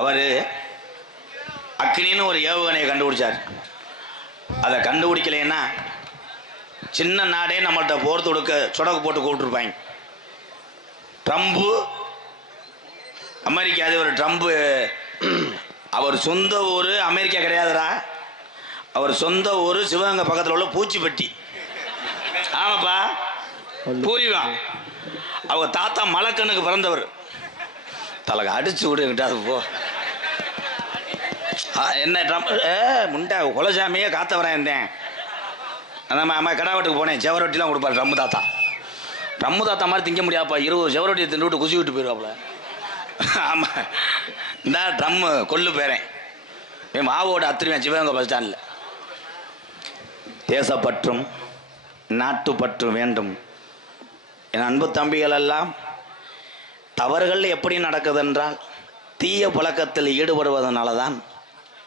அவரு அக்னின்னு ஒரு ஏவுகணையை கண்டுபிடிச்சார். அதை கண்டுபிடிக்கலைன்னா சின்ன நாடே நம்மள்கிட்ட போர் தொடுக்க சொடக்கு போட்டு கூப்பிட்டுருப்பாங்க. ட்ரம்ப்பு, அமெரிக்கா அதிபர் ட்ரம்ப்பு, அவர் சொந்த ஊர் அமெரிக்கா கிடையாதுடா. அவர் சொந்த ஊர் சிவகங்கை பக்கத்தில் உள்ள பூச்சிப்பட்டி. ஆமாப்பா, பூரிவான். அவங்க தாத்தா மலக்கண்ணுக்கு பிறந்தவர். தலக அடிச்சு விடுங்கிட்ட அது போ. என்ன ட்ரம்ப் முண்டை குலசாமியே காத்த வரேன் இருந்தேன். அந்த அம்மா கடாவட்டுக்கு போனேன். செவரொட்டிலாம் கொடுப்பாரு ட்ரம்மு தாத்தா. ட்ரம்மு தாத்தா மாதிரி திங்க முடியாப்பா. 20 செவரொட்டியை தின்னு விட்டு குசி விட்டு போயிடுவாப்புல. ஆமாம், இந்த ட்ரம்மு கொல்லு போயிறேன். மாவோட அத்திருவேன் சிவகங்கை பஸ் ஸ்டாண்டில். தேசப்பற்றும் நாட்டுப்பற்றும் வேண்டும். என் அன்பு தம்பிகள் எல்லாம், தவறுகள் எப்படி நடக்குது என்றால் தீய பழக்கத்தில் ஈடுபடுவதனால தான்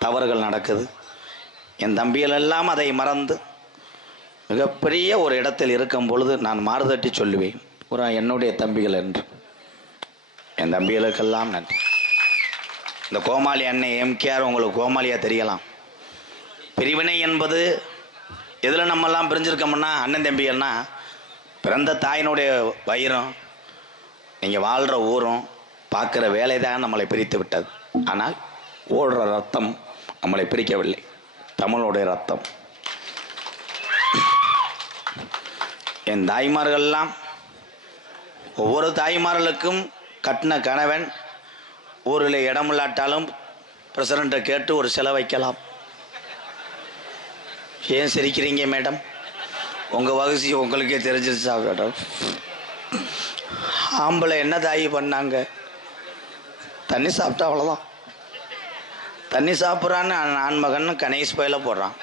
தவறுகள் நடக்குது. என் தம்பிகள் எல்லாம் அதை மறந்து மிகப்பெரிய ஒரு இடத்தில் இருக்கும் பொழுது நான் மாறுதட்டி சொல்லுவேன், ஒரு என்னுடைய தம்பிகள் என்று. என் தம்பிகளுக்கெல்லாம் நன்றி. இந்த கோமாளி அன்னை எம்கேஆர் உங்களுக்கு கோமாளியாக தெரியலாம். பிரிவினை என்பது எதில் நம்மெல்லாம் பிரிஞ்சிருக்கோம்னா, அண்ணன் தம்பிகள்னா பிறந்த தாயினுடைய வயிறும் நீங்கள் வாழ்கிற ஊரும் பார்க்குற வேலை தான் நம்மளை பிரித்து விட்டது. ஆனால் ஓடுற ரத்தம் நம்மளை பிரிக்கவில்லை. தமிழுடைய ரத்தம். என் தாய்மார்கள்லாம், ஒவ்வொரு தாய்மார்களுக்கும் கட்டின கணவன் ஊரில் இடமில்லாட்டாலும் பிரசிடண்ட்டை கேட்டு ஒரு செலவு வைக்கலாம். ஏன் சிரிக்கிறீங்க மேடம்? உங்கள் வகுசி உங்களுக்கே தெரிஞ்சிருச்சா மேடம்? ஆம்பளை என்ன தாயி பண்ணாங்க? தண்ணி சாப்பிட்டா அவ்வளோதான். தண்ணி சாப்பிட்றான்னு ஆண்மகன் கணேஷ் பயில போடுறான்.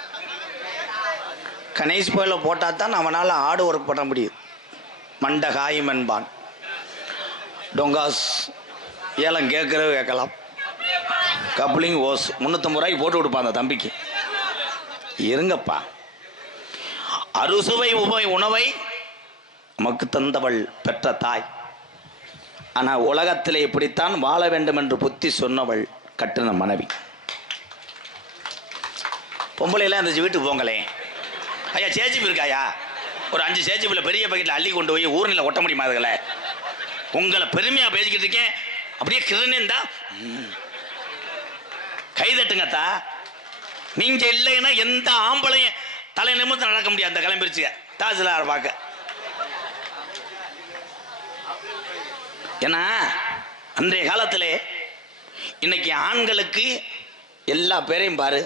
கணேஷ் பயில போட்டால் தான் அவனால் ஆடு ஒர்க் பண்ண முடியுது. மண்ட காயும் என்பான். டொங்காஸ் ஏலம் கேட்குறது கேட்கலாம். கப்ளிங் ஓஸ் 350 ரூபாய்க்கு போட்டு கொடுப்பான் அந்த தம்பிக்கு. இருங்கப்பா. அறுசுவை உணவை நமக்கு தந்தவள் பெற்ற தாய். ஆனால் உலகத்தில் இப்படித்தான் வாழ வேண்டும் என்று புத்தி சொன்னவள் கட்டின மனைவி. பொம்பளையெல்லாம் அந்த வீட்டுக்கு போங்களே. ஐயா சேச்சிப்பு இருக்காயா? ஒரு 5 சேச்சிப்பில் பெரிய பக்கெட்டில் அள்ளி கொண்டு போய் ஊரில் ஒட்ட முடியுமா? அதுகளை உங்களை பெருமையாக பேசிக்கிட்டு இருக்கேன். அப்படியே கிருந்தா கைதட்டுங்கத்தா. நீங்க இல்லைன்னா எந்த ஆம்பளையும் தலை நிமிர்ந்து நடக்க முடியாது. அந்த கிளம்பிருச்சு தாசில்தார் பார்க்க. ஏன்னா அன்றைய காலத்திலே, இன்னைக்கு ஆண்களுக்கு எல்லா பேரையும் பாரு,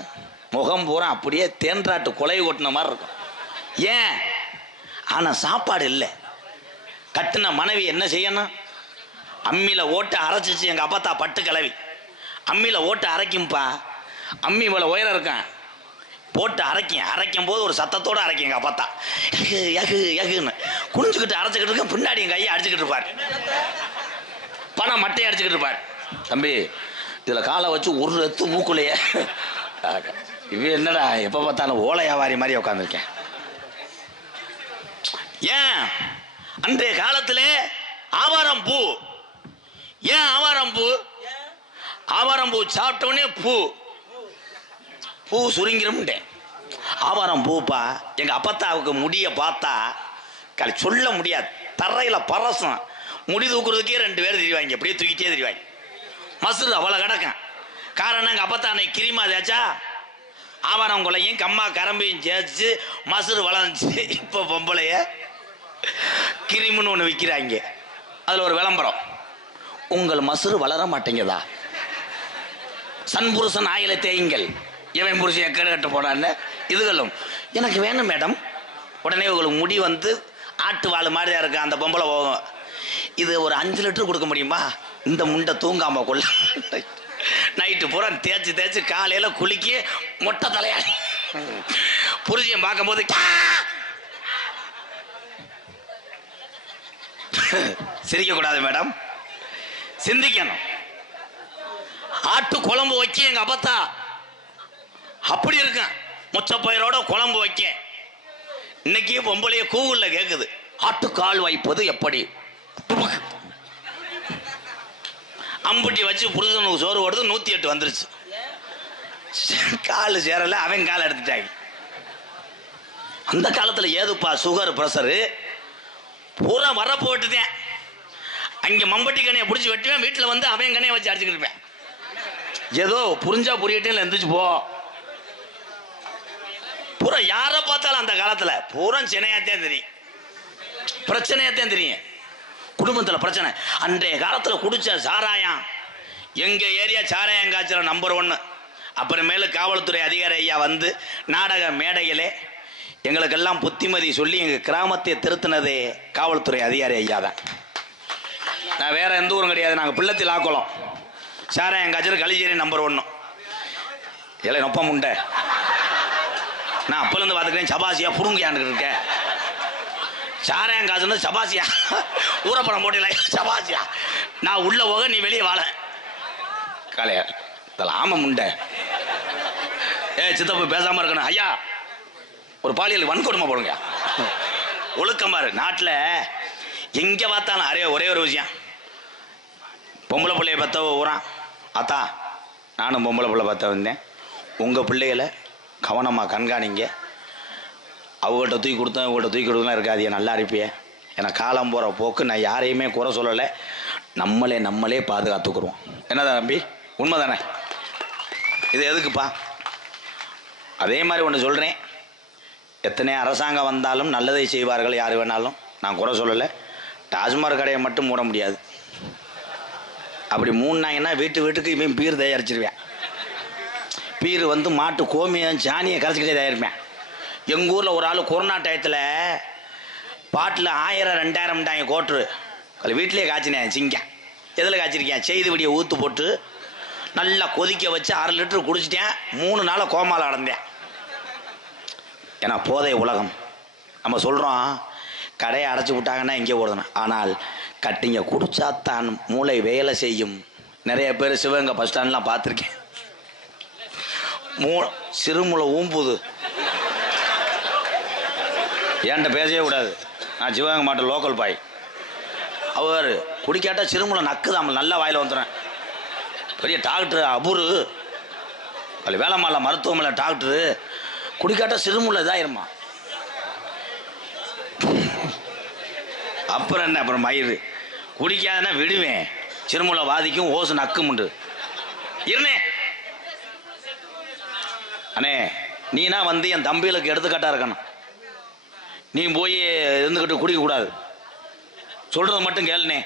முகம் பூரா அப்படியே தேன்றாட்டு கொலை கொட்டின மாதிரி இருக்கும். ஏன்? ஆனால் சாப்பாடு இல்லை. கட்டின மனைவி என்ன செய்யணும்? அம்மியில் ஓட்டு அரைச்சிச்சு. எங்கள் அப்பத்தா பட்டு கிளவி அம்மியில் ஓட்டு அரைக்கும்பா. அம்மி இவ்வளோ உயரம் இருக்கேன், போட்டு அரைக்கும் போது ஒரு சத்தத்தோடு அரைக்கும். எங்கள் அப்பத்தா எகு எகுன்னு குனிஞ்சுக்கிட்டு அரைச்சிக்கிட்டு இருக்க. பின்னாடி எங்கள் கையை அடிச்சுக்கிட்டு இருப்பார். பணம் மட்டையை அடிச்சுக்கிட்டு இருப்பார். தம்பி இதில் காலை வச்சு ஒரு எத்து மூக்குலையே. இவ என்னடா எப்போ பார்த்தாலும் ஓலை வியாபாரி மாதிரி உட்காந்துருக்கேன். ஏன்? அன்றைய காலத்தில் ஆவாரம் பூ. ஏன் ஆவாரம் பூ? ஆவாரம் பூ சாப்பிட்டோன்னே பூ சுருங்கிரும்ட்டேன். ஆவாரம் பூப்பா. எங்கள் அப்பத்தாவுக்கு முடியை பார்த்தா சொல்ல முடியாது. தரையில் பரசம். முடி தூக்குறதுக்கே 2 பேர் தெரிவாங்க. அப்படியே தூக்கிட்டே தெரிவாங்க. மசுறு அவ்வளோ கிடக்கும். காரணம் எங்கள் அப்பத்தா அன்னைக்கு கிரிமா தேய்ச்சா ஆவாரம் கொலையும் கம்மா கரம்பையும் சேர்த்து மசுறு வளர்ந்துச்சு. இப்போ பொம்பளைய கிரிமுன்னு ஒன்று விற்கிறாங்க. அதில் ஒரு விளம்பரம், உங்கள் மசுறு வளர மாட்டேங்குதா, சன்புருஷன் ஆயில தேயுங்கள், இவன் புருஷன் எக்கடை கட்டு போனான்னு. இதுகளும் எனக்கு வேணும் மேடம். உடனே உங்களுக்கு முடி வந்து ஆட்டு வாழ் மாதிரி இருக்கு. அந்த பொம்பளை போகும், இது ஒரு 5 லிட்டர் கொடுக்க முடியுமா? இந்த முண்டை தூங்காம கொள்ள நைட்டு பூரா தேய்ச்சி காலையில் குளிக்க மொட்டை தலையாடி புருஷன் பார்க்கும்போது சிரிக்கக்கூடாது மேடம், சிந்திக்கணும். ஆட்டு குழம்பு வைக்க எங்க அப்பத்தா அப்படி இருக்கு. முச்சப்பயிரோட குழம்பு வைக்க. இன்னைக்கு பொம்பளைய கூகுள்ல கேக்குது, ஆட்டுக்கால் வைப்பது எப்படி? அம்புட்டி வச்சு புருஷனுக்கு சோறு ஓடுது 108 வந்துருச்சு. கால் சேரல, அவன் கால் எடுத்துட்டாங்க. அந்த காலத்துல ஏதுப்பா சுகர் பிரஷரு, பூரா வர போட்டுட்டேன். அங்க மம்பட்டி கண்ணையை பிடிச்சி வெட்டுவேன், வீட்டுல வந்து அவன் கண்ணையை வச்சு அடிச்சுக்கிட்டு இருப்பேன். ஏதோ புரிஞ்சா புரியட்டும், எந்திரிச்சு போ. பூரா யார பார்த்தாலும் அந்த காலத்துல பூரா சினையாத்தான் தெரியும், பிரச்சனையாத்தான் தெரியும். குடும்பத்துல பிரச்சனை. அன்றைய காலத்துல குடிச்ச சாராயம், எங்க ஏரியா சாராயம் காய்ச்சல நம்பர் 1. அப்புறமேலு காவல்துறை அதிகாரி ஐயா வந்து நாடக மேடையிலே எங்களுக்கெல்லாம் புத்திமதி சொல்லி எங்க கிராமத்தை திருத்தினதே காவல்துறை அதிகாரி ஐயா தான். நான் வேற எந்த ஊரும் கிடையாது, நாங்கள் பிள்ளத்தில் ஆக்கலாம். சாராயம் காய்ச்சல் கலிச்சேரி நம்பர் 1. இல்லை நொப்பம் உண்டை, நான் அப்போலேருந்து பார்த்துக்கிறேன். சபாசியா புடுங்கியான்னு இருக்கேன். சாராயம் காய்ச்சல் சபாசியா, ஊரப்படம் போட்டில சபாசியா. நான் உள்ள போக நீ வெளியே வாழ காலையார் இதெல்லாம் ஆமாம் உண்டை. சித்தப்பு பேசாமல் இருக்கணும். ஐயா ஒரு பாலியல் வன்கொடுமை போடுங்க, ஒழுக்கம் பாரு. நாட்டில் எங்கே பார்த்தாலும் ஒரே ஒரு விஷயம், பொம்பளை பிள்ளைய பற்ற ஊறான். அத்தா நானும் பொம்பளை பிள்ளை பார்த்த வந்தேன், உங்கள் பிள்ளைகளை கவனமாக கண்காணிங்க, அவங்கள்ட்ட தூக்கி கொடுத்தேன் இவங்கள்ட்ட தூக்கி கொடுக்கலாம் இருக்காதிய, நல்லா இருப்பியே. ஏன்னா காலம் போகிற போக்கு, நான் யாரையுமே குறை சொல்லலை, நம்மளே பாதுகாத்துக்குருவோம். என்னதான் தம்பி, உண்மை தானே? இது எதுக்குப்பா? அதே மாதிரி ஒன்று சொல்கிறேன், எத்தனை அரசாங்கம் வந்தாலும் நல்லதை செய்வார்கள் யார் வேணாலும், நான் குறை சொல்லலை. டாஸ்மாக் கடையை மட்டும் மூட முடியாது. அப்படி மூடினாங்கன்னா வீட்டுக்கு இவன் பீர் தயாரிச்சிருவேன். பீர் வந்து மாட்டு கோமியம் சாணியை கரைச்சிக்கிட்டே தயாரிப்பேன். எங்கள் ஊரில் ஒரு ஆள் கொரோனா டயத்தில் பாட்டில் 1000 2000 கோட்ரு வீட்டிலே காய்ச்சினேன். சிங்கம் எதில் காய்ச்சிருக்கேன், செய்து விடிய ஊற்று போட்டு நல்லா கொதிக்க வச்சு 1/2 லிட்டர் குடிச்சிட்டேன். 3 நாள் கோமாவில் அடைந்தேன். ஏன்னா போதைய உலகம். நம்ம சொல்கிறோம் கடையை அடைச்சி விட்டாங்கன்னா எங்கே போடுதுன்னு, ஆனால் கட்டிங்க குடிச்சாத்தான் மூளை வேலை செய்யும். நிறைய பேர் சிவகங்கை பஸ் ஸ்டாண்ட்லாம் பார்த்துருக்கேன், சிறுமூளை ஊம்புது. ஏன்ட்ட பேசவே கூடாது, நான் சிவகங்கை மாட்டேன் லோக்கல் பாய். அவர் குடிக்காட்டால் சிறுமூளை நக்குதான், நல்லா வாயில் வந்துடுறேன். பெரிய டாக்டர் அபுரு அதில் வேலைமால மருத்துவமனை டாக்டரு, குடிக்காட்டால் சிறுமூளை இதாயிருமா. அப்புறம் என்ன, அப்புறம் மயிறு குடிக்காதுன்னா விடுவேன், சிறுமூளை வாதிக்கும், ஓசு நக்குமுண்டு இருனே. அண்ணே நீனா வந்து என் தம்பிகளுக்கு எடுத்துக்காட்டாக இருக்கணும். நீ போய் இருந்துக்கிட்டு குடிக்கக்கூடாது, சொல்கிறது மட்டும் கேளுனே.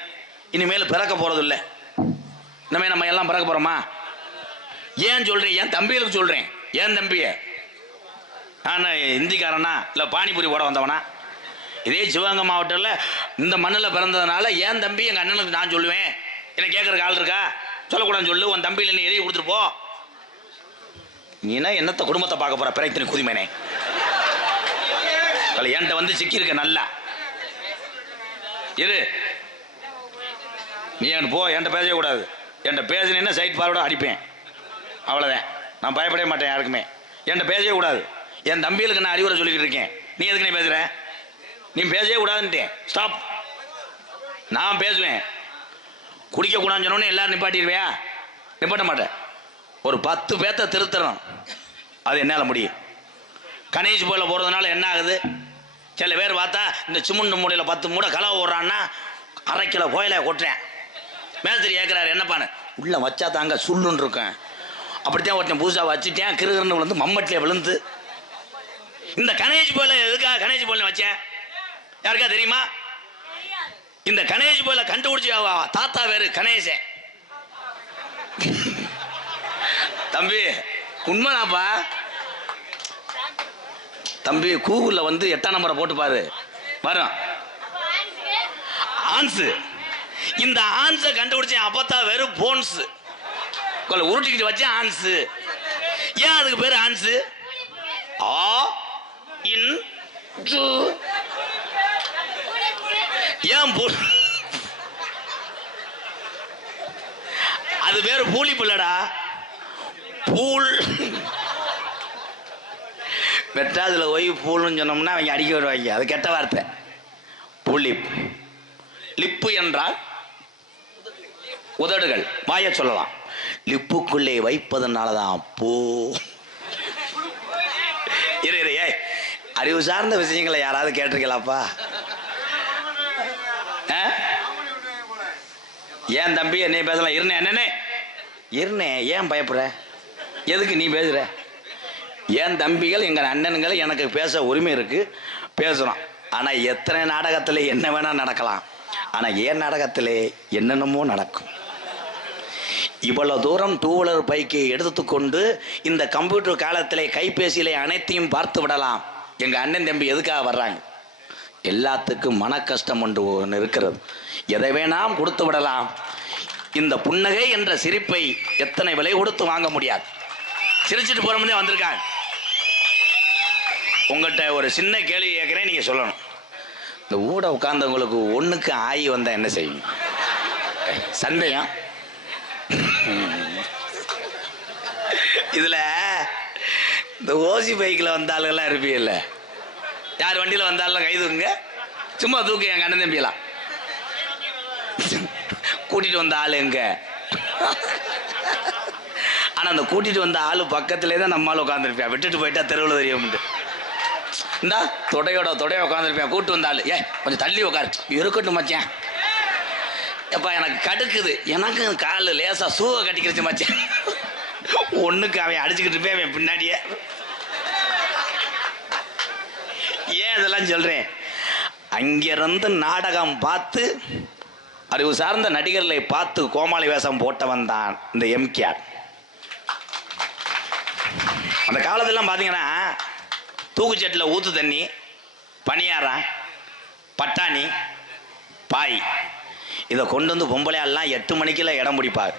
இனிமேல் பிறக்க போகிறது இல்லை, இனிமேல் நம்ம எல்லாம் பிறக்க போகிறோமா? ஏன் சொல்கிறேன், என் தம்பிகளுக்கு சொல்கிறேன். ஏன் தம்பிய நான் இந்திக்காரனா இல்லை பானிபூரி போட வந்தவனா? இதே சிவகங்கை மாவட்டத்தில் இந்த மண்ணில் பிறந்ததுனால ஏன் தம்பி எங்கள் அண்ணனுக்கு நான் சொல்லுவேன். என்னை கேட்குறக்கு ஆள் இருக்கா? சொல்லக்கூடாதுன்னு சொல்லு. உன் தம்பியில் நீ எழுதி கொடுத்துட்டு போ. நீனா என்னத்த குடும்பத்தை பார்க்க போகிற பிறகு குதிமேனே. என்கிட்ட வந்து சிக்கியிருக்க நல்லா இரு, நீ என்கிட்ட போ. என்கிட்ட பேசவே கூடாது. என்கிட்ட பேசினேன்னா சைட் பார்வோட அடிப்பேன், அவ்வளோதான். நான் பயப்படவே மாட்டேன் யாருக்குமே. என்கிட்ட பேசவே கூடாது. என் தம்பிகளுக்கு நான் அறிவுரை சொல்லிக்கிட்டு இருக்கேன், நீ எதுக்கு நீ பேசுகிற? நீ பேசவே கூடாதுன்ட்டேன், ஸ்டாப். நான் பேசுவேன். குடிக்கக்கூடாதுன்னு சொன்னோன்னே எல்லாரும் நிப்பாட்டிடுவியா? நிப்பாட்ட மாட்டேன். ஒரு 10 பேர்த்த திருத்தணும், அது என்னால் முடியும். கணேஷ் போயில போகிறதுனால என்ன ஆகுது? சில பேர் பார்த்தா இந்த சிமுண்டு மூடையில் 10 மூடை கலவை ஓடுறான்னா 1/2 கிலோ கோயிலை கொட்டுறேன். மேஸ்திரி கேட்குறாரு என்னப்பான்னு, உள்ளே வச்சா தாங்க சுள்ளுன்னு இருக்கேன். அப்படித்தான் ஒருத்தன் புதுசாக வச்சுட்டேன், கிருகிருன்னு விழுந்து மம்மட்டில் விழுந்து. இந்த கணேஷ் போயில எதுக்காக கணேஷ் போயில வச்சேன் யாருக்கா தெரியுமா? இந்த கணேஷ் போயில கண்டுபிடிச்சி தாத்தா வேறு கணேசன். தம்பி உண்மைதாப்பா தம்பி, கூகுளில் வந்து 8ஆம் நம்பரை போட்டு பாரு வரும் ஆன்ஸு. இந்த ஆன்ஸை கண்டுபிடிச்சேன் அப்பத்தான் வெறும் போன்ஸ் உருட்டிக்கிட்டு வச்சேன் ஆன்ஸு. ஏன் அதுக்கு பேரு ஆன்ஸு? ஆ இன் ஜு. ஏன் அது பேரு பூலி பிள்ளடா, பூல். மெட்ராஸில் போய் பூல்னு சொன்னோம்னா அவங்க அடிக்க விடுவாங்க, அது கெட்ட வார்த்தை. பூலிப். லிப்பு என்றால் உதடுகள் வாய சொல்லலாம், லிப்புக்குள்ளே வைப்பதனாலதான் போ. ஏய், அறிவு சார்ந்த விஷயங்களை யாராவது கேட்டிருக்கலாப்பா? ஏன் தம்பி என்னை பேசலாம், இருந்தேன் என்னன்னே இருந்தேன், ஏன் பயப்படுற, எதுக்கு நீ பேசுற? ஏன் தம்பிகள் எங்கள் அண்ணன்களை எனக்கு பேச உரிமை இருக்கு, பேசுகிறோம். ஆனால் எத்தனை நாடகத்தில் என்ன வேணால் நடக்கலாம், ஆனால் ஏன் நாடகத்திலே என்னென்னமோ நடக்கும். இவ்வளோ தூரம் டூ வீலர் பைக்கை எடுத்துக்கொண்டு இந்த கம்ப்யூட்டர் காலத்திலே கைபேசியிலே அனைத்தையும் பார்த்து விடலாம். எங்கள் அண்ணன் தம்பி எதுக்காக வர்றாங்க? எல்லாத்துக்கும் மன கஷ்டம் ஒன்று இருக்கிறது. எதை வேணாம் கொடுத்து விடலாம். இந்த புன்னகை என்ற சிரிப்பை எத்தனை விலை கொடுத்து வாங்க முடியாது. சிரிச்சிட்டு போற முடியாது வந்திருக்காங்க. உங்கள்கிட்ட ஒரு சின்ன கேள்வி கேட்குறேன், நீங்க சொல்லணும். இந்த ஊட உட்கார்ந்தவங்களுக்கு ஒண்ணுக்கு ஆகி வந்தா என்ன செய்யும்? சந்தேகம். இதுல இந்த ஓசி பைக்கில் வந்தாலும் இருப்பீங்கல்ல, யார் வண்டியில் வந்தாலும் கை தூக்குங்க, சும்மா தூக்கு. எங்க அண்ணன் தம்பியலாம் கூட்டிட்டு வந்த ஆளு எங்க? ஆனா அந்த கூட்டிட்டு வந்த ஆளு பக்கத்திலே தான் நம்மளால உட்காந்துருப்பேன். விட்டுட்டு போயிட்டா தெருவில் தெரியும். இந்தா தொடையோட தொடைய உட்காந்துருப்பேன். கூட்டு வந்த ஆளு, கொஞ்சம் தள்ளி உட்காரு. இருக்கட்டும் மச்சான். எப்பா எனக்கு கடுக்குது, எனக்கு காலு லேசா சூவை கட்டிக்கிடுச்சு மச்சான். ஒண்ணுக்கு அவன் அடிச்சுக்கிட்டு இருப்பேன், அவன் பின்னாடியே. ஏன் இதெல்லாம் சொல்றேன்? அங்கிருந்து நாடகம் பார்த்து அறிவு சார்ந்த நடிகர்களை பார்த்து கோமாளி வேஷம் போட்டவன் தான் இந்த எம்கேஆர். அந்த காலத்திலாம் பார்த்தீங்கன்னா தூக்குச்சட்டில் ஊத்து தண்ணி, பனியாரம், பட்டாணி, பாய் இதை கொண்டு வந்து பொம்பளையாலாம் 8 மணிக்கெல்லாம் இடம் பிடிப்பார்.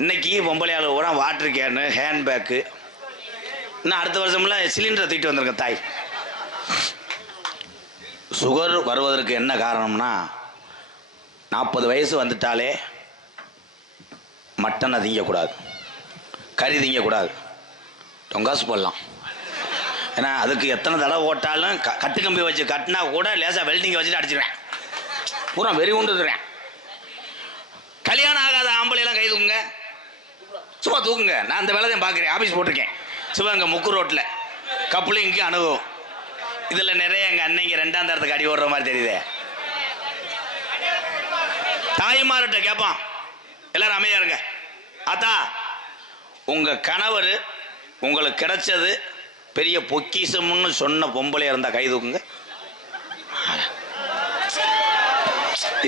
இன்னைக்கு பொம்பளையால் கூட வாட்டர் கேனு, ஹேண்ட்பேக்கு, இன்னும் அடுத்த வருஷம்லாம் சிலிண்டரை தூக்கிட்டு வந்திருக்கேன் தாய். சுகர் வருவதற்கு என்ன காரணம்னா, 40 வயசு வந்துட்டாலே மட்டனை திங்கக்கூடாது, கறி திங்கக்கூடாது, டொங்காசு போடலாம். ஏன்னா அதுக்கு எத்தனை தடவை ஓட்டாலும் கட்டு கம்பி வச்சு கட்டினா கூட லேசாக வெல்டிங்கை வச்சுட்டு அடிச்சிடுவேன், பூரா வெறி கொண்டுடுறேன். கல்யாணம் ஆகாத ஆம்பளையெல்லாம் கை தூக்குங்க, சும்மா தூக்குங்க. நான் அந்த வேலை தான் பார்க்குறேன், ஆஃபீஸ் போட்டிருக்கேன் சிவகங்கை முக்கு ரோட்டில், கப்புளும் இங்கே அணுகும். இதில் நிறைய எங்கள் அன்னைங்க 2ஆம் தரத்துக்கு அடி ஓடுற மாதிரி தெரியுதே. தாய்மார்கிட்ட கேட்பான், எல்லாரும் அமைதியா இருங்க. ஆத்தா, உங்க கணவர் உங்களுக்கு கிடைச்சது பெரிய பொக்கிசம்னு சொன்ன பொம்பளையா இருந்தா கை தூக்குங்க.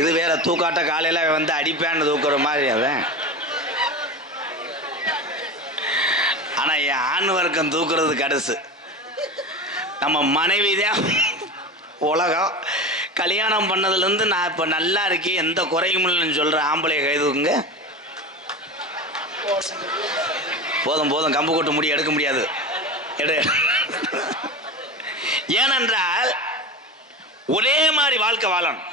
இது வேற தூக்காட்ட காலையில வந்து அடிப்பேன்னு தூக்குற மாதிரி அவன். ஆனா என் ஆண் வர்க்கம் தூக்குறது கடுசு. நம்ம மனைவி தான் உலகம். கல்யாணம் பண்ணதுலேருந்து நான் இப்போ நல்லா இருக்கேன், எந்த குறையும் இல்லைன்னு சொல்கிற ஆம்பளையை கை தூக்குங்க. போதும் போதும், கம்பு கொட்டு முடி எடுக்க முடியாது. ஏனென்றால் ஒரே மாதிரி வாழ்க்கை வாழணும்.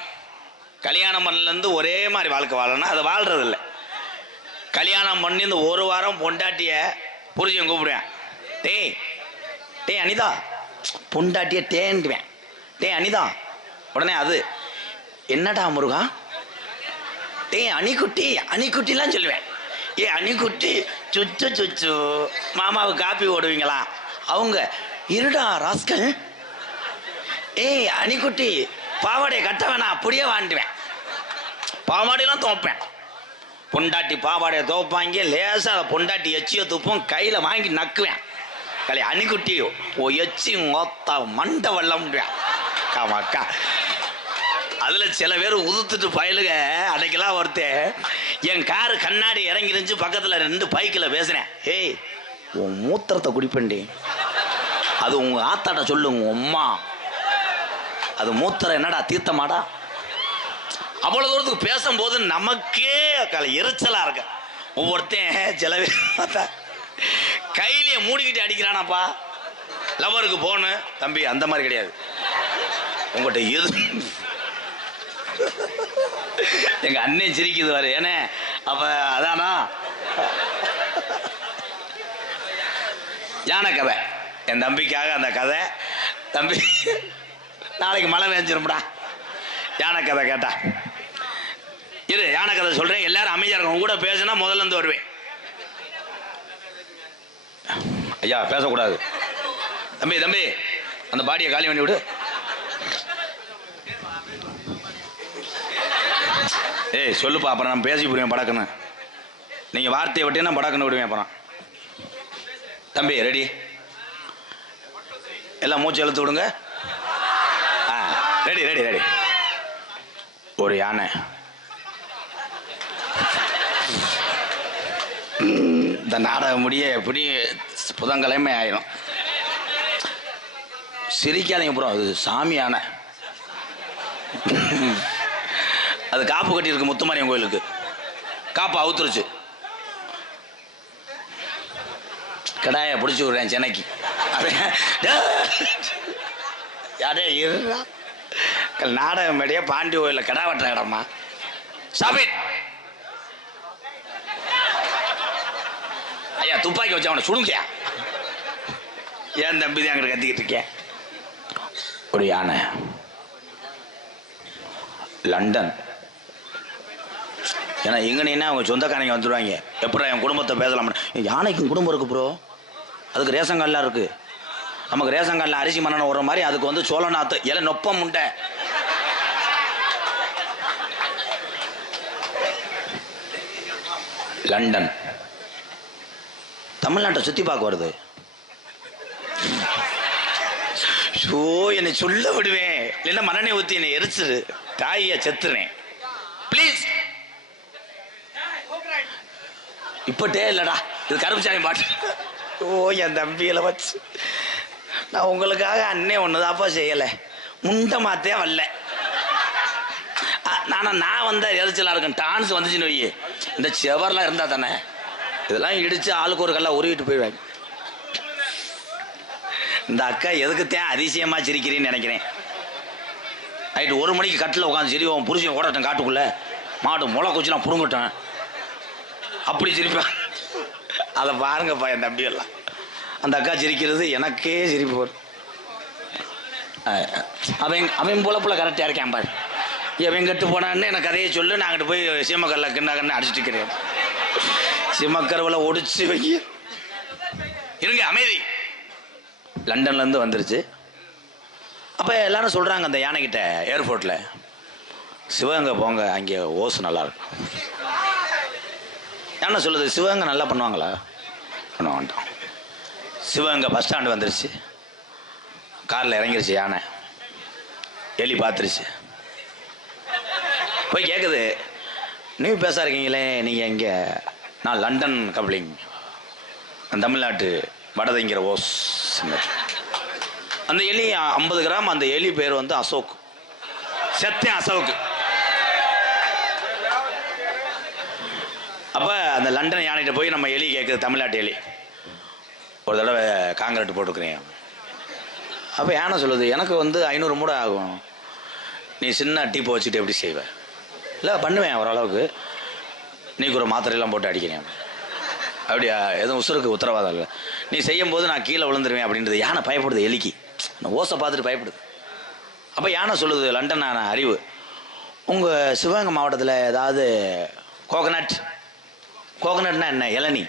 கல்யாணம் பண்ணலேருந்து ஒரே மாதிரி வாழ்க்கை வாழணும், அதை வாழ்றதில்லை. கல்யாணம் பண்ணி இந்த ஒரு வாரம் பொண்டாட்டிய புரிஞ்சு கூப்பிடுவேன், டேய் டேய் அனிதா, பொண்டாட்டிய டேன்டுவேன், டேய் அனிதா. உடனே அது என்னடா முருகா, டேய் அணிக்குட்டி அணிக்குட்டிலாம் சொல்லுவேன். அணிக்குட்டி சுச்சு சுச்சு. மாமாவுக்கு காப்பி ஓடுவீங்களா? அவங்க இருடா ராஸ்கல். அணிக்குட்டி பாவாடையை கட்ட வேணாம், அப்படியே வாண்டுவேன். பாவாடையெல்லாம் துவைப்பேன். பொண்டாட்டி பாவாடையை துவைப்பாங்க, லேசாக பொண்டாட்டி எச்சியை துப்போம், கையில் வாங்கி நக்குவேன். அணிக்குட்டி ஓ எச்சி மொத்த மண்டை வெள்ளம்டுவேன். அக்கா அதுல சில பேர் உதுத்துட்டு பயலுக. அன்னைக்கெல்லாம் ஒருத்தன் என் காரு கண்ணாடி இறங்கிருந்துச்சு, பக்கத்துல 2 பைக்கில் பேசுறேன். உன் மூத்திரத்தை குடிப்பேன்டி, அது உங்க ஆத்தாட்ட சொல்லுங்க அம்மா, அது மூத்திரம் என்னடா தீர்த்தமாடா. அவ்வளவு தூரத்துக்கு பேசும்போது நமக்கே எரிச்சலா இருக்க. ஒவ்வொருத்தன் சில பேர் கையிலேயே மூடிக்கிட்டு அடிக்கிறானாப்பா. லவருக்கு போனு தம்பி, அந்த மாதிரி கிடையாது. உங்கள்கிட்ட எது எங்க அண்ணன் சிரிக்குது வாரு. ஏன்னா அப்ப அதானா யானை கதை, என் தம்பிக்காக அந்த கதை. தம்பி நாளைக்கு மழை பெஞ்சிரும்டா, யானை கதை கேட்டா. இரு யானை கதை சொல்றேன், எல்லாரும் அமைதியா இருக்கும். கூட பேசினா முதல்ல இருந்து வருவேன். ஐயா பேசக்கூடாது. தம்பி தம்பி அந்த பாடியை காலி பண்ணி விடு. ஏய் சொல்லுப்பா, அப்புறம் நான் பேசி புரியும் படக்குன்னு. நீங்க வார்த்தையை விட்டீங்கன்னா படக்குன்னு விடுவேன். அப்புறம் தம்பி ரெடி, எல்லாம் மூச்சு இழுத்து விடுங்க. Ready ready ready. ஒரு யானை இந்த நாடகம் முடிய எப்படி புதன்கிழமை ஆயிரும். சிரிக்காதீங்க ப்ரோ, அது சாமி யானை. அது காப்பு கட்டி இருக்கு முத்துமாரியம் கோயிலுக்கு. காப்பு அவுத்துருச்சு. கடாயை பிடிச்சி விடுறேன் சென்னைக்கு. யாரே இருடா, நாடகம் மேடையா பாண்டி கோயிலில் கடா வெட்டுற இடமா? சாப்பிட் ஐயா, துப்பாக்கி வச்சு அவனை சுடுங்கியா. ஏன் தம்பி தான் அங்கிட்ட கத்திக்கிட்டு இருக்கேன். ஒரு யானை லண்டன். ஏன்னா எங்கன்னா அவங்க சொந்தக்காரங்க வந்துடுவாங்க. எப்படா என் குடும்பத்தை பேசலாம். யானைக்கும் குடும்பம் இருக்கு ப்ரோ, அதுக்கு ரேஷன் கார்டெலாம் இருக்கு. நமக்கு ரேஷன் கார்டில் அரிசி மண்ணெண்ணெய் வர்ற மாதிரி அதுக்கு வந்து சோழநாத்து இலை நொப்பம் உண்டை. லண்டன் தமிழ்நாட்டை சுற்றி பார்க்க வருது. ஷோ என்னை சொல்ல விடுவேன், இல்லைன்னா மண்ணெண்ணெய் ஊற்றி என்னை எரிச்சிரு, காயை செத்துறேன் ப்ளீஸ். இப்பட்டே இல்லடா, இது கருப்புச்சாமி பாட்டு. ஓ என் தம்பியில வச்சு நான் உங்களுக்காக அண்ணே ஒண்ணுதாப்பா செய்யலை, முண்டை மாத்தே வரல. நான் வந்தா எரிச்சலா இருக்கேன். டான்ஸ் வந்துச்சுன்னு வை, இந்த செவர்லாம் இருந்தா தானே இதெல்லாம் இடிச்சு ஆளுக்கு ஒரு கல்ல உருவிட்டு போயிடுவாங்க. இந்த அக்கா எதுக்குத்தான் அதிசயமா சிரிக்கிறேன்னு நினைக்கிறேன். நைட்டு 1 மணிக்கு கட்டில் உட்காந்து சரி உன் புருஷன் ஓடட்டும் காட்டுக்குள்ள, மாடு முளை குச்சிலாம் புடுங்கட்டேன் அப்படி சிரிப்பேன். அதை பாருங்கப்பா என் தம்பி எல்லாம். அந்த அக்கா சிரிக்கிறது எனக்கே சிரிப்பு வரும். அவன் பொழப்புல கரெக்டாக இருக்கேன் பாரு. எவன் கட்டு போனான்னு எனக்கு கதையை சொல்லு, நான் அங்கிட்டு போய் சீமக்கல்ல கிண்ணாக்கன்னு அடிச்சுட்டு இருக்கிறேன். சீமக்கரவில் ஒடிச்சு வை. இருங்க அமைதி. லண்டன்லேருந்து வந்துருச்சு. அப்போ எல்லாரும் சொல்கிறாங்க அந்த யானைக்கிட்ட ஏர்போர்ட்டில், சிவகங்கை போங்க, அங்கே ஓசு நல்லாயிருக்கும். யானை சொல்லுது, சிவகங்கை நல்லா பண்ணுவாங்களா? பண்ண வேண்டாம். சிவகங்கை பஸ் ஸ்டாண்டு வந்துருச்சு. காரில் இறங்கிருச்சு யானை. எலி பார்த்துருச்சு. போய் கேட்குது, நீ பேச இருக்கீங்களே நீங்கள் இங்கே? நான் லண்டன் கப்ளிங், தமிழ்நாட்டு வடதைங்கிற ஓஸ். அந்த எலி 50 கிராம். அந்த எலி பேர் வந்து அசோக். செத்தேன் அசோக். அப்போ அந்த லண்டன் யானைகிட்ட போய் நம்ம எலி கேட்குது, தமிழ்நாட்டு எலி, ஒரு தடவை காங்கிரீட் போட்டுக்கிறேன். அப்போ யானை சொல்லுது, எனக்கு வந்து 500 மூடை ஆகும், நீ சின்ன டீப்பை வச்சுட்டு எப்படி செய்வேன்? இல்லை பண்ணுவேன் ஓரளவுக்கு, நீக்கு ஒரு மாத்திரையெல்லாம் போட்டு அடிக்கிறேன். அப்படியா? எதுவும் உசுருக்கு உத்தரவாதம் இல்லை, நீ செய்யும் போது நான் கீழே விழுந்துருவேன் அப்படின்றது. யானை பயப்படுது எலிக்கு, ஓசை பார்த்துட்டு பயப்படுது. அப்போ யானை சொல்லுது, லண்டன் அறிவு, உங்கள் சிவகங்கை மாவட்டத்தில் ஏதாவது கோகனட்னா என்ன? இளநீ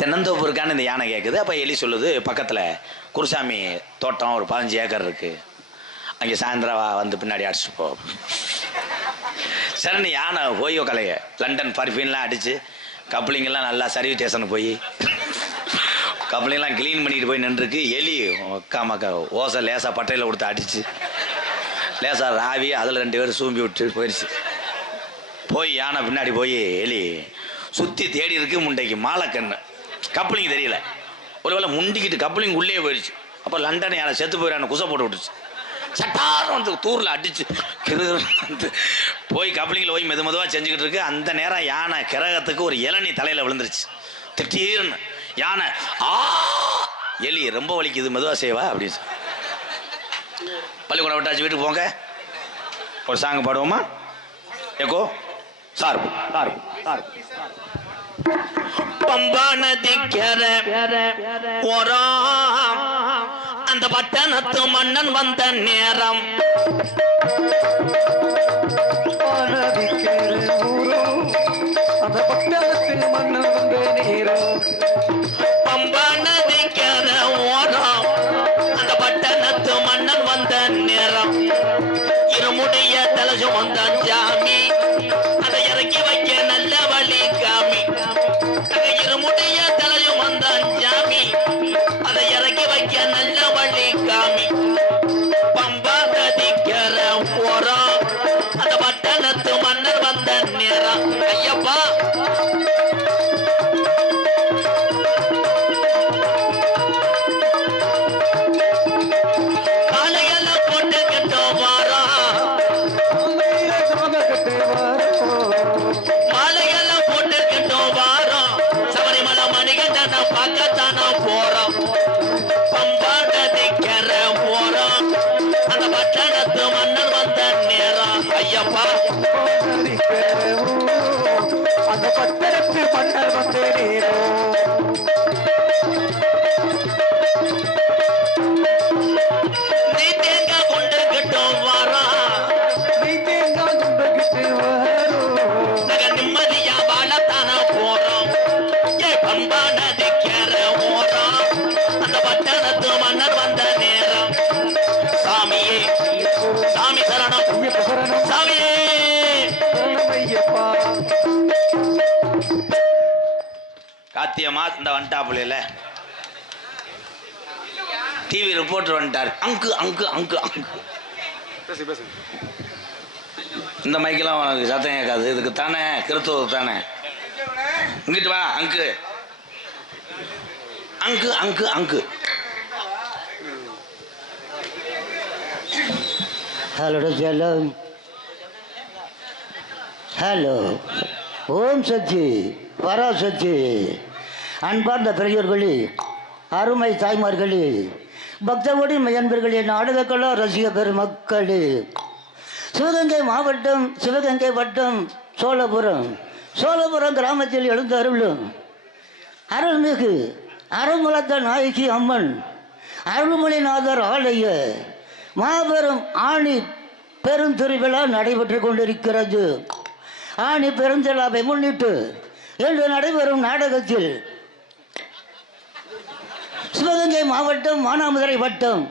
தென்னந்தோப்பு இருக்கான்னு இந்த யானை கேட்குது. அப்போ எலி சொல்லுது, பக்கத்தில் குருசாமி தோட்டம் ஒரு 15 ஏக்கர் இருக்குது, அங்கே சாயந்தரம் வந்து பின்னாடி அடிச்சுட்டு போ. சரி யானை போயோ கலைய லண்டன் பர்ஃபின்லாம் அடித்து கப்ளிங்கெல்லாம் நல்லா சர்வீஸ் ஸ்டேஷனுக்கு போய் கப்ளிங்லாம் க்ளீன் பண்ணிட்டு போய் நின்றுருக்கு. எலி மக்கா ஓசை லேசாக பட்டையில் கொடுத்து அடித்து லேசாக ராவி அதில் 2 பேர் சூம்பி விட்டு போயிடுச்சு. போய் யானை பின்னாடி போய் எலி சுற்றி தேடி இருக்கு. முண்டைக்கு மாலைக்கண்ணு, கப்ளிங் தெரியல. ஒருவேளை முண்டிக்கிட்டு கப்ளிங் உள்ளே போயிடுச்சு. அப்போ லண்டன் யானை செத்து போயிடான்னு குசை போட்டு விட்டுச்சு. சட்டாரம் வந்து தூரில் அடிச்சு வந்து போய் கப்ளிங்கில் போய் மெதுவாக செஞ்சுக்கிட்டு இருக்கு. அந்த நேரம் யானை கிரகத்துக்கு ஒரு இளநீ தலையில் விழுந்துருச்சு. திடீர்னு யானை எலி ரொம்ப வலிக்குது, மெதுவாக செய்வா அப்படின்னு. பள்ளிக்கூடம் விட்டாச்சு, வீட்டுக்கு போங்க, ஒரு சாங் பாடுவோமா? ஏக்கோ சார் சார் சார் பம்பா நதிக்கரை அந்த பட்டணத்து மன்னன் வந்த நேரம் தலையும் வந்தான் ஜாமி அதை இறக்கி வைக்க நல்ல வழி காமி இருமுடிய தலையும் வந்தான் ஜாமி அதை இறக்கி வைக்க நல்ல வழி காமி பம்பா கதிக்கிற போறோம் அந்த பட்டணத்து மன்னர் வந்த நேரம் ஐயப்பா அந்த பட்டணத்து மன்னர் வந்த நேரம் நீ தேங்காய் கொண்டு கிட்டோம் வாரம் நீ தேங்காய் கொண்டு கிட்டு வரும் நிம்மதியா வாழத்தான போறோம் பம்பா நதிக்கிற ஓரம் அந்த பட்டணத்து மன்னர் வந்த நேரம் சாமியே சாமி சரணம் சாமியே காத்தியமா இந்த வந்துட்டாப்புல டிவி ரிப்போர்ட்டர் வந்துட்டார் அங்கு அங்கு அங்கு அங்கு இந்த மைக்கெல்லாம் உனக்கு சத்தம் கேட்காது இதுக்கு தானே கிறிஸ்துவ தானே இங்கிட்டு வா அங்கு அங்கு அங்கு அங்கு ஹலோ ஜலம் ஹலோ ஓம் சச்சி பராசக்தி அன்பார்ந்த பெரியோர்களே அருமை தாய்மார்களே பக்தகோடி மையன்பர்களே நாடகக்கலா ரசிக பெருமக்களே சிவகங்கை மாவட்டம் சிவகங்கை வட்டம் சோழபுரம் கிராமத்தில் எழுந்து அருளும் அருள்மிகு அருள்மலத்த நாயகி அம்மன் அருள்மொழிநாதர் ஆலய மாபெரும் ஆணி பெருந்திருவிழா நடைபெற்று கொண்டிருக்கிறது. ஆணி பெருந்திருவிழாவை முன்னிட்டு இன்று நடைபெறும் நாடகத்தில் சிவகங்கை மாவட்டம் மானாமதுரை வட்டம்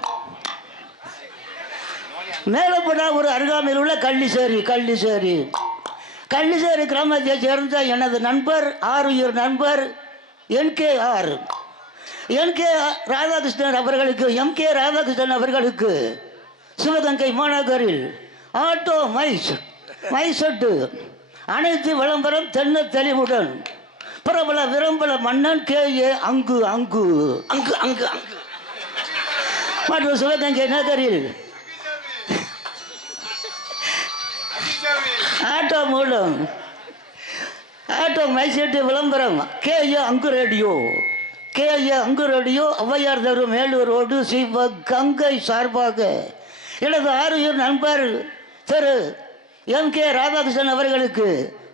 மேலப்படா ஒரு அருகாமையில் உள்ள கள்ளிசேரி கிராமத்தை சேர்ந்த எனது நண்பர் ஆறுயிர் நண்பர் என்கே ராதாகிருஷ்ணன் அவர்களுக்கு சிவகங்கை மாநகரில் ஆட்டோ மைசட்டு அனைத்து விளம்பரம் தென்ன தெளிவுடன் பிரபல விளம்பர மன்னன் கே.ஏ. அங்கு மற்றும் சிவகங்கை நகரில் ஆட்டோ மூலம் ஆட்டோ மைசெட்டு விளம்பரம் கே.ஏ. அங்கு ரேடியோ ஔவையார் தெரு மேலூர் ரோடு சிவகங்கை சார்பாக எனது ஆறுயிர் நண்பர் திரு எம்.கே. ராதாகிருஷ்ணன் அவர்களுக்கு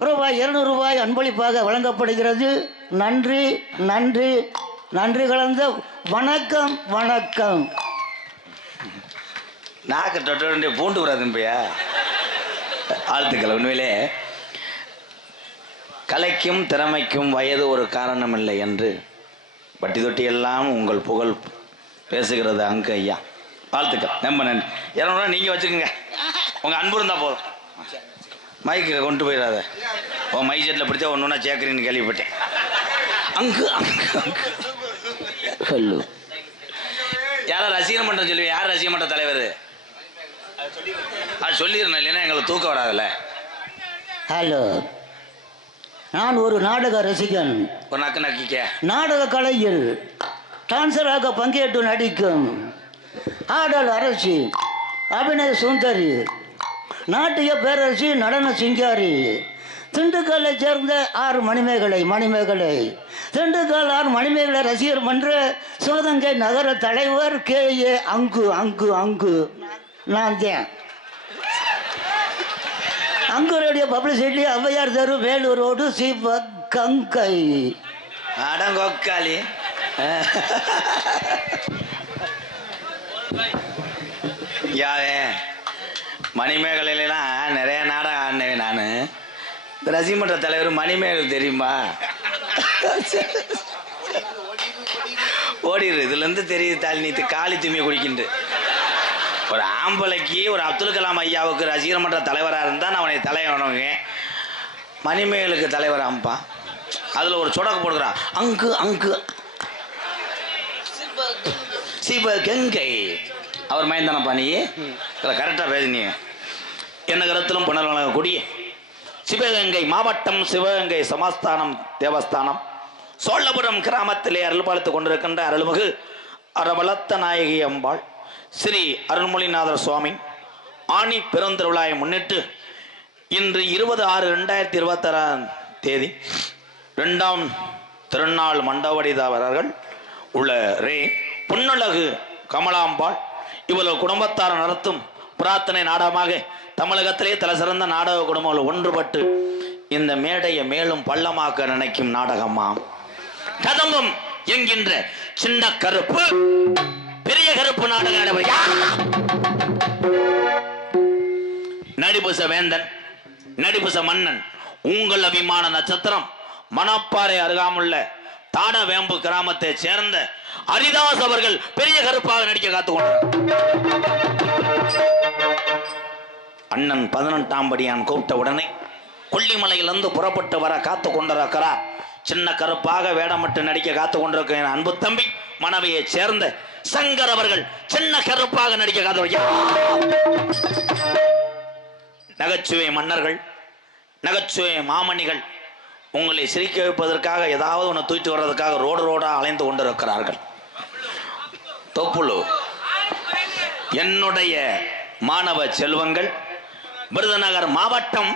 ரூபாய் 200 அன்பளிப்பாக வழங்கப்படுகிறது. நன்றி கலந்த வணக்கம். நாக்கு தொட்ட பூண்டு கூடாதுப்பையா. வாழ்த்துக்கள். உண்மையிலே கலைக்கும் திறமைக்கும் வயது ஒரு காரணம் இல்லை என்று பட்டி தொட்டி எல்லாம் உங்கள் புகழ் பேசுகிறது அங்கு ஐயா. வாழ்த்துக்கள். ரொம்ப நன்றி. 200 நீங்கள் வச்சுக்கோங்க. உங்கள் அன்பு இருந்தால் போதும். மைக்கு கொண்டு போயிடாத. உன் மை செட்டில் பிடிச்சா ஒன்று சேர்க்குறீன்னு கேள்விப்பட்டேன். அங்கு ஹலோ யாரோ ரசிகர் மன்றம் சொல்லுவேன். யார் ரசிகர் மன்ற தலைவர்? அது சொல்லிடணும், இல்லைன்னா எங்களுக்கு தூக்கம் வராதுல்ல. ஹலோ, நான் ஒரு நாடக ரசிகன். ஒரு நக்கிக்க நாடக கலையில் டான்சராக பங்கேற்று நடிக்கும் ஆடல் அரசி, அபிநய சுந்தரி, நாட்டிய பேரரசி, நடன சிங்காரி, திண்டுக்கல்லை சேர்ந்த 6 மணிமேகலை திண்டுக்கல் 6 மணிமேகலை ரசிகர் மன்ற சிவகங்கை நகர தலைவர் கே.ஏ. அங்கு நான் தான். அங்கு ரேடியோ பப்ளிசிட்டி ஔவையார் தெரு வேலூர் ரோடு சிவகங்கை. அடங்கொக்காளி யாவே மணிமேகலையிலாம் நிறைய நாடகம் ஆடினேன் நான். ரசிகமன்ற தலைவர் மணிமேகலை தெரியுமா? ஓடிடு இதுலேருந்து தெரியுது. தாலி நீத்து காளி துமியை குடிக்கின்று ஒரு ஆம்பளைக்கு ஒரு அப்துல் கலாம் ஐயாவுக்கு ரசிகர் மன்ற தலைவராக இருந்தால் நான் அவனை தலைவனுங்க. மணிமேலுக்கு தலைவராம்பா. அதில் ஒரு சொடக்கு போடுகிறான், அங்கு அங்கு சிவகங்கை. அவர் மயந்தானப்பா நீ கரெக்டாக பேசுனீங்க. என்ன கருத்திலும் புனர்வழங்கக்கூடிய சிவகங்கை மாவட்டம், சிவகங்கை சமஸ்தானம் தேவஸ்தானம், சோழபுரம் கிராமத்திலே அருள் பார்த்துக் கொண்டிருக்கின்ற அருள்மிகு அரவளத்த நாயகி அம்பாள் ஸ்ரீ அருள்மொழிநாதர் சுவாமி ஆணி பெருந்திருவிழாவை முன்னிட்டு இன்று 20/6/2026 2ஆம் திருநாள் மண்டபடிதாரர்கள் உள்ள ரே பொன்னழகு கமலாம்பாள் இவ்வளவு குடும்பத்தார் நடத்தும் பிரார்த்தனை நாடகமாக தமிழகத்திலே தலை சிறந்த நாடக குடும்பங்கள் ஒன்றுபட்டு இந்த மேடையை மேலும் பள்ளமாக்க நினைக்கும் நாடகமாம். கதம்பம் என்கின்ற சின்ன கருப்பு பெரிய கருப்பு நாடக நடிபுச வேந்தன், நடிபுச மன்னன், உங்கள் அபிமான நட்சத்திரம் மணப்பாறை அருகாமுள்ள தாடவேம்பு கிராமத்தை சேர்ந்த ஹரிதாஸ் அவர்கள் பெரிய கருப்பாக நடிக்க காத்துக்கொண்டார். அண்ணன் 18ஆம் படியான் கூப்பிட்ட உடனே கொல்லிமலையிலிருந்து புறப்பட்டு வர காத்து கொண்டிருக்கிறார். சின்ன கருப்பாக வேடமிட்டு நடிக்க காத்து கொண்டிருக்க என் அன்பு தம்பி மனைவியை சேர்ந்த சங்கர் அவர்கள் சின்ன கருப்பாக நடிக்க காத்து. நகைச்சுவை மன்னர்கள், நகைச்சுவை மாமணிகள் உங்களை சிரிக்க வைப்பதற்காக ஏதாவது ஒன்று தூக்கிட்டு வர்றதுக்காக ரோடா அலைந்து கொண்டிருக்கிறார்கள். தொப்புளு என்னுடைய மாணவ செல்வங்கள் விருதுநகர் மாவட்டம்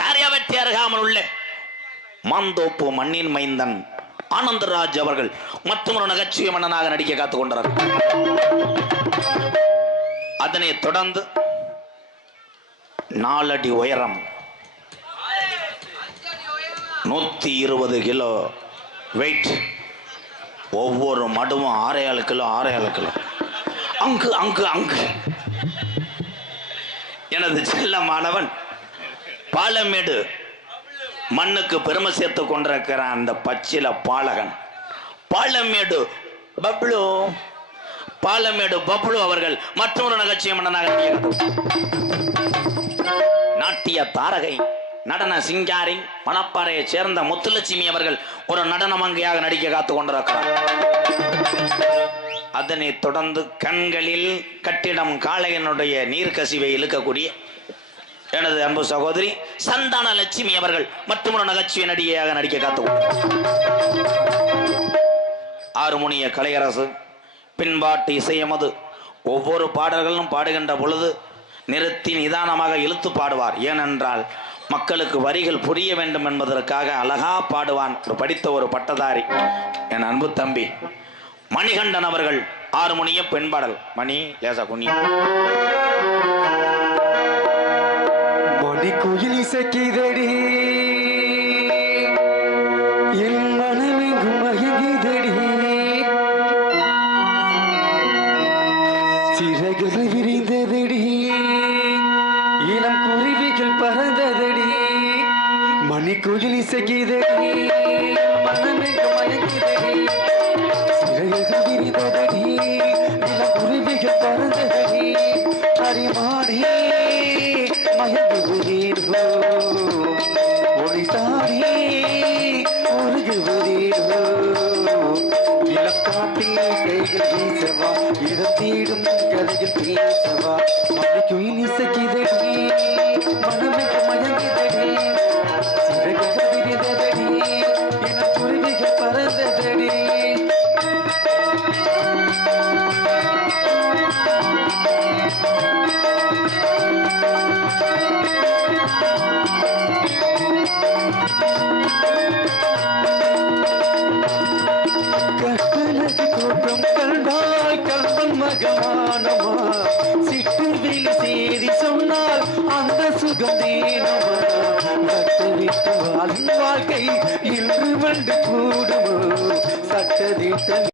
காரியாவட்டி அருகாமல் உள்ள மாந்தோப்பு மண்ணின் மைந்தன் ஆனந்தராஜ் அவர்கள் மற்றொரு நகைச்சுவை மன்னனாக நடிக்க காத்துக் கொண்டார்கள். அதனை தொடர்ந்து 4 அடி உயரம் 120 கிலோ வெயிட், ஒவ்வொரு மடுவும் 6 கிலோ அங்கு அங்கு அங்கு எனது செல்ல மாணவன் பாலமேடு மண்ணுக்கு பெருமை சேர்த்து கொண்டிருக்கிற அந்த பச்சில பாலகன் பாலமேடு பப்ளு அவர்கள் மற்றொரு நகைச்சுவை மன்னனாக நாட்டிய தாரகை நடன சிங்காரி மணப்பாறையை சேர்ந்த முத்துலட்சுமி அவர்கள் ஒரு நடன மங்கையாக நடிக்க காத்துக் கொண்டிருக்கிறார். அதனை தொடர்ந்து கண்களில் கட்டிடம் காளையனுடைய நீர்க்கசிவை இழுக்கக்கூடிய எனது அன்பு சகோதரி சந்தான லட்சுமி அவர்கள் மற்றொரு நகைச்சுவை நடிகையாக நடிக்க காத்துக் ஆறுமுனிய கலையரசு பின்பாட்டு இசையமது ஒவ்வொரு பாடல்களும் பாடுகின்ற பொழுது நிறுத்தி நிதானமாக இழுத்து பாடுவார். ஏனென்றால் மக்களுக்கு வரிகள் புரிய வேண்டும் என்பதற்காக அழகா பாடுவான். படித்த ஒரு பட்டதாரி என் அன்பு தம்பி மணிகண்டன் அவர்கள் ஆறுமுனிய பெண்பாடல். மணி லேசா குனி மணி குயில் இசைக்குதடி என் மனமெங்கும் மயங்குதடி சிறகுகள் விரிந்ததடி இளம் குருவிகள் பறந்ததடி மணி குயில் இசைக்குதடி மனமெங்கும் மயங்குதடி சிறகுகள் விரிந்ததடி இளம் குருவிகள் பறந்ததடி அரிமாடி மயங்குவதேரோ ஒளிதானே உருகுவதேரோ இலக்காட்டில் கைகள் வீசவா இடத்தீடும் கதைகள் பேசவா மணிக்குயில் இசைக்குதடி மனமெங்க மயங்குதடி சிறகுகள் விரிந்ததடி இளம் குருவிகள் பறந்ததடி கற்பனது கோட்டம் கண்டால் கல்வன் மகமானமா சிட்டு வெளி சேதி சொன்னால் அந்த சுகம் தேனமா சட்ட விட்டு வாழும் வாழ்க்கை இன்று வந்து கூடுமோ சட்ட திட்டம்